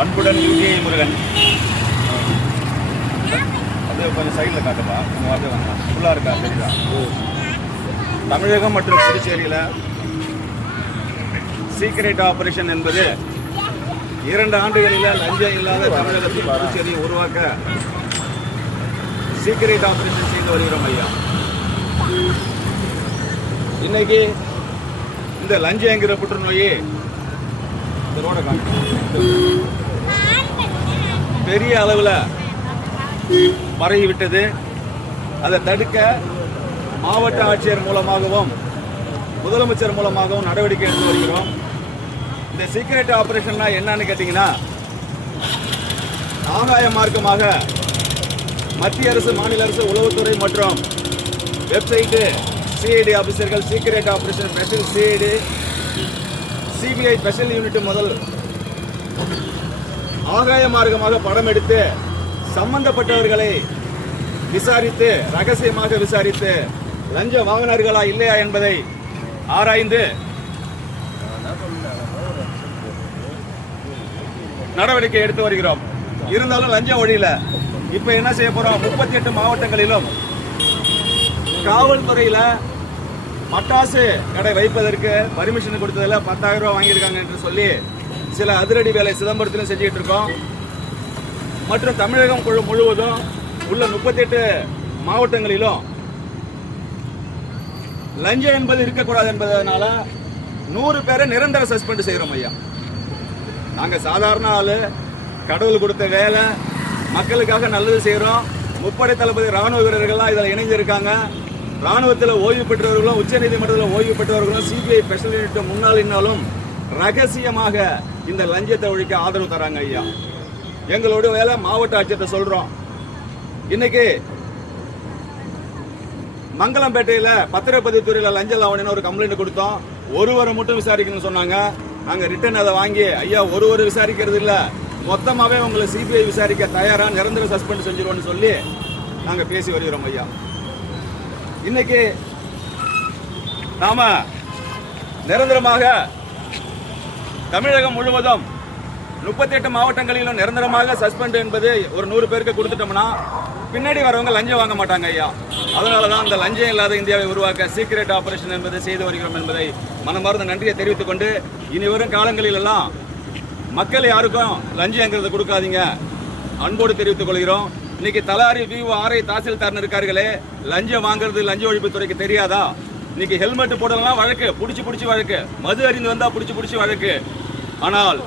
அன்புடன் யூடிஐ முருகன். அது கொஞ்சம் சைடில் காட்டுப்பா, அது ஃபுல்லாக இருக்கா சரிதா. தமிழகம் மற்றும் புதுச்சேரியில் சீக்ரெட் ஆபரேஷன் என்பது 2 ஆண்டுகளில் லஞ்சம் இல்லாத தமிழகத்தில் புதுச்சேரியை உருவாக்க சீக்ரெட் ஆபரேஷன் செய்து வருகிறோம் ஐயா. இன்னைக்கு இந்த லஞ்சம் என்கிற புற்றுநோய் பெரிய அளவில் பரவிவிட்டது. அதை தடுக்க மாவட்ட ஆட்சியர் மூலமாகவும் முதலமைச்சர் மூலமாகவும் நடவடிக்கை எடுத்து வருகிறோம். இந்த சீக்ரெட் ஆபரேஷன்னா என்னன்னு கேட்டீங்கன்னா, ஆகாய மார்க்கமாக மத்திய அரசு, மாநில அரசு, உளவுத்துறை மற்றும் வெப்சைட்டு, சிஐடி ஆபீசர்கள், secret operation special CID, CBI special unit முதல் ஆகாய மார்க்கமாக படம் எடுத்து சம்பந்தப்பட்டவர்களை விசாரித்து, ரகசியமாக விசாரித்து, லஞ்ச வாங்கினார்களா இல்லையா என்பதை ஆராய்ந்து நடவடிக்கை எடுத்து வருகிறோம். இருந்தாலும் லஞ்சம் ஒழியல. இப்ப என்ன செய்ய போறோம்? 38 மாவட்டங்களிலும் காவல்துறையில பட்டாசு கடை வைப்பதற்கு பர்மிஷன் கொடுத்ததில் 10,000 ரூபாய் வாங்கியிருக்காங்க என்று சொல்லி சில அதிரடி வேலை சிதம்பரத்திலும் செஞ்சுட்டு இருக்கோம். மற்றும் தமிழகம் முழுவதும் உள்ள 38 மாவட்டங்களிலும் லஞ்சம் என்பது இருக்கக்கூடாது என்பதனால 100 பேரை நிரந்தர சஸ்பெண்ட் செய்கிறோம் ஐயா. நாங்கள் சாதாரண ஆளு, கடவுள் கொடுத்த வேலை, மக்களுக்காக நல்லது செய்கிறோம். முப்படை தளபதி ராணுவ வீரர்கள்லாம் இதில் இணைஞ்சிருக்காங்க. ராணுவத்தில் ஓய்வு பெற்றவர்களும், உச்ச நீதிமன்றத்தில் ஓய்வு பெற்றவர்களும், சிபிஐ ஸ்பெஷல் யூனிட் முன்னாள் இன்னாலும் ரகசியமாக இந்த லஞ்சத்தை ஒழிக்க ஆதரவு தராங்க ஐயா. எங்களோட வேலை மாவட்ட ஆட்சியத்தை சொல்றோம். இன்னைக்கு மங்களம்பேட்டையில் பத்திரப்பதிவுத்துறையில் லஞ்ச லாவணின்னு ஒரு கம்ப்ளைண்ட் கொடுத்தோம். ஒருவரை மட்டும் விசாரிக்கணும்னு சொன்னாங்க. நாங்கள் ரிட்டர்ன் அதை வாங்கி, ஐயா ஒருவர் விசாரிக்கிறது இல்லை, மொத்தமாகவே உங்களை சிபிஐ விசாரிக்க தயாரா, நிரந்தர சஸ்பெண்ட் செஞ்சிருவோம்னு சொல்லி நாங்கள் பேசி வருகிறோம் ஐயா. இன்னைக்கு நாம நிரந்தரமாக தமிழகம் முழுவதும் 38 மாவட்டங்களிலும் நிரந்தரமாக சஸ்பெண்ட் என்பது ஒரு 100 பேருக்கு கொடுத்துட்டோம்னா பின்னாடி வரவங்க லஞ்சம் வாங்க மாட்டாங்க ஐயா. அதனாலதான் அந்த லஞ்சம் இல்லாத இந்தியாவை உருவாக்க சீக்ரெட் ஆபரேஷன் என்பதை செய்து வருகிறோம் என்பதை மனமார்ந்த நன்றியை தெரிவித்துக் கொண்டு, இனி வரும் காலங்களில் எல்லாம் மக்கள் யாருக்கும் லஞ்சம்ங்கிறத கொடுக்காதீங்க, அன்போடு தெரிவித்துக் கொள்கிறோம். இன்னைக்கு தலாரி, விஓ, ஆர்ஐ, தாசில்தார் இருக்கார்களே, லஞ்சம் வாங்குறது லஞ்ச ஒழிப்புத்துறைக்கு தெரியாதா? இன்னைக்கு ஹெல்மெட் போடலாம் வழக்கு, புடிச்சு வழக்கு, மது அறிந்து வந்தா புடிச்சு வழக்கு. ஆனால்